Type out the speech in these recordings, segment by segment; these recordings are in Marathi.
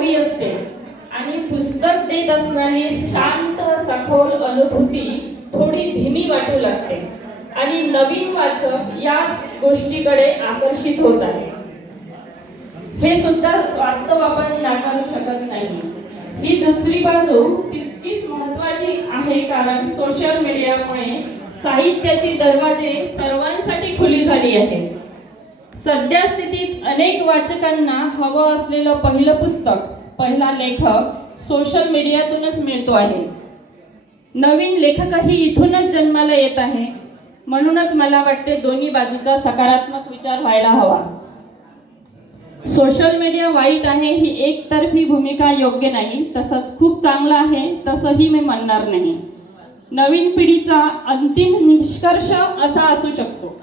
हवी असते आणि पुस्तक देत असणारी शांत सखोल अनुभूती थोडी धीमी वाटू लागते आणि नवीन वाचक या गोष्टीकडे आकर्षित होत आहे. हे सुद्धा वास्तव आपण नाकारू शकत नाही. ही दुसरी बाजू तितकीच महत्त्वाची आहे, कारण सोशल मीडियामुळे साहित्याची दरवाजे सर्वांसाठी खुली झाली आहे. सध्या स्थितीत अनेक वाचकांना हवं असलेलं पहिलं पुस्तक, पहिला लेखक सोशल मीडियातूनच मिळतो आहे. नवीन लेखकही इथूनच जन्माला येत आहे. म्हणूनच मला वाटते दोन्ही बाजूचा सकारात्मक विचार व्हायला हवा. सोशल मीडिया वाईट आहे ही एकतर्फी भूमिका योग्य नाही. तसंच खूप चांगलं आहे तसंही मी म्हणणार नाही. नवीन पिढीचा अंतिम निष्कर्ष असा असू शकतो,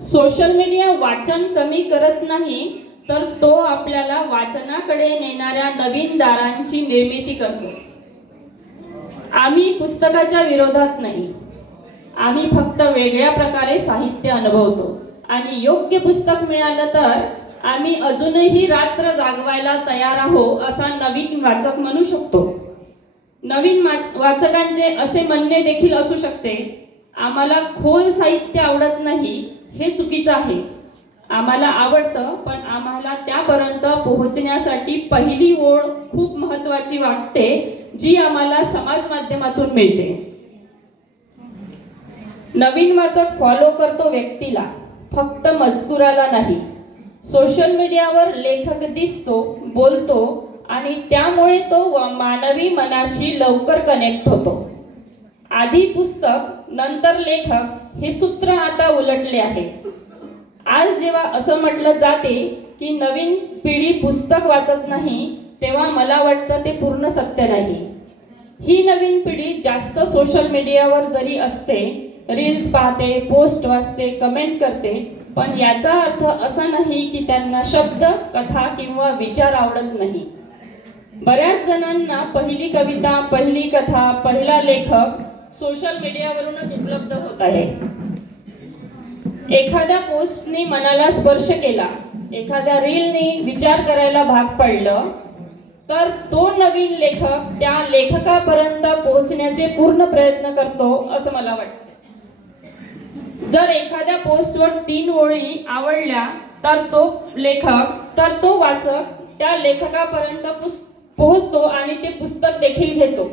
सोशल मीडिया वाचन कमी करत नाही, तर तो आपल्याला वाचनाकडे नेणाऱ्या नवीन दारांची निर्मिती करतो. आम्ही पुस्तकाच्या विरोधात नाही. आम्ही फक्त वेगळ्या प्रकारे साहित्य अनुभवतो आणि योग्य पुस्तक मिळालं तर आम्ही अजूनही रात्र जागवायला तयार आहो असा नवीन वाचक म्हणू शकतो. नवीन वाचकांचे असे म्हणणे देखील असू शकते, आम्हाला खोल साहित्य आवडत नाही. हे चुकीचं आहे. आम्हाला आवडतं, पण आम्हाला त्यापर्यंत पोहोचण्यासाठी पहिली ओळ खूप महत्त्वाची वाटते, जी आम्हाला समाज माध्यमातून मिळते. नवीन वाचक फॉलो करतो व्यक्तीला, फक्त मजकुराला नाही. सोशल मीडियावर लेखक दिसतो, बोलतो आणि त्यामुळे तो मानवी मनाशी लवकर कनेक्ट होतो. आधी पुस्तक नंतर लेखक हे सूत्र आता उलटले आहे. आज जेव्हा असं म्हटलं जाते की नवीन पिढी पुस्तक वाचत नाही, तेव्हा मला वाटतं ते पूर्ण सत्य नाही. ही नवीन पिढी जास्त सोशल मीडियावर जरी असते, रील्स पाहते, पोस्ट वाचते, कमेंट करते, पण याचा अर्थ असा नाही की त्यांना शब्द, कथा किंवा विचार आवडत नाही. बऱ्याच जणांना पहिली कविता, पहिली कथा, पहिला लेखक सोशल मीडियावरूनच उपलब्ध होत आहे. एखाद्या पोस्टने मनाला स्पर्श केला, एखाद्या रीलने विचार करायला भाग पडलं, तर तो नवीन लेखक त्या लेखकापर्यंत पोहोचण्याचे पूर्ण प्रयत्न करतो असं मला वाटतं. जर एखाद्या पोस्टवर 3 ओळी आवडल्या, तर तो वाचक त्या लेखकापर्यंत पोहोचतो आणि ते पुस्तक देखील घेतो.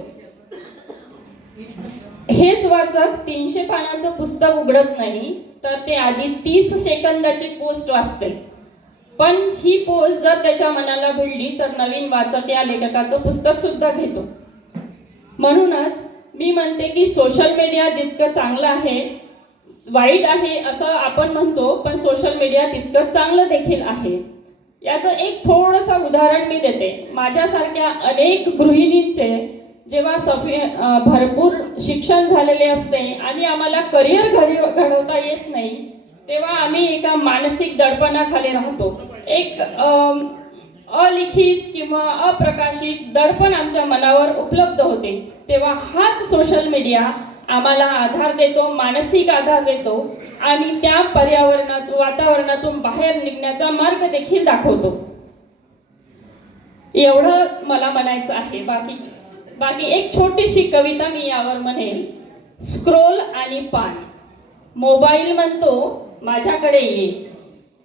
हेच वाचक 300 पानाचं पुस्तक उघडत नाही, तर ते आधी 30 सेकंदाची पोस्ट वाचते. पण ही पोस्ट जर त्याच्या मनाला भिडली, तर नवीन वाचक या लेखकाचं पुस्तक सुद्धा घेतो. म्हणूनच मी म्हणते की सोशल मीडिया जितकं चांगलं आहे, वाईट आहे असं आपण म्हणतो, पण सोशल मीडिया तितकं चांगलं देखील आहे. याचं एक थोडंसं उदाहरण मी देते. माझ्यासारख्या अनेक गृहिणींचे जेव्हा भरपूर शिक्षण झालेले असते आणि आम्हाला करिअर घडवता येत नाही, तेव्हा आम्ही एका मानसिक दडपणाखाली राहतो. एक अलिखित किंवा अप्रकाशित दडपण आमच्या मनावर उपलब्ध होते. तेव्हा हाच सोशल मीडिया आम्हाला आधार देतो, मानसिक आधार देतो आणि त्या वातावरणातून बाहेर निघण्याचा मार्ग देखील दाखवतो. एवढं मला म्हणायचं आहे. बाकी एक छोटीशी कविता मी यावर म्हणेल. स्क्रोल आणि पान. मोबाईल म्हणतो माझ्याकडे ये,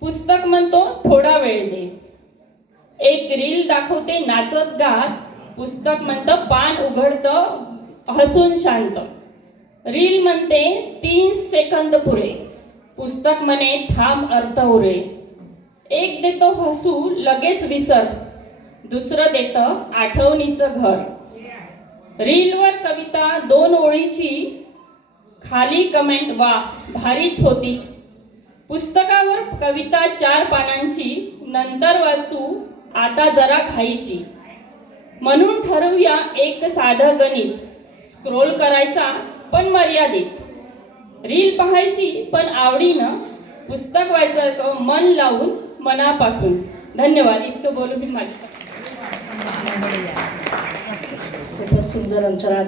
पुस्तक म्हणतो थोडा वेळ दे. एक रील दाखवते नाचत गात, पुस्तक म्हणतं पान उघडतं हसून शांत. रील म्हणते 3 सेकंद पुरे, पुस्तक म्हणे थांब अर्थ उरे. एक देतो हसू लगेच विसर, दुसरं देतं आठवणीचं घर. रीलवर कविता 2 ओळीची, खाली कमेंट वाह भारीच होती. पुस्तकावर कविता 4 पानांची, नंतर वाचू आता जरा घाईची. म्हणून ठरवूया एक साधं गणित, स्क्रोल करायचा पण मर्यादित, रील पाहायची पण आवडीनं, पुस्तक वाचायचं मन लावून मनापासून. धन्यवाद. इतकं बोलून मी माझ्या खूपच सुंदर अंचना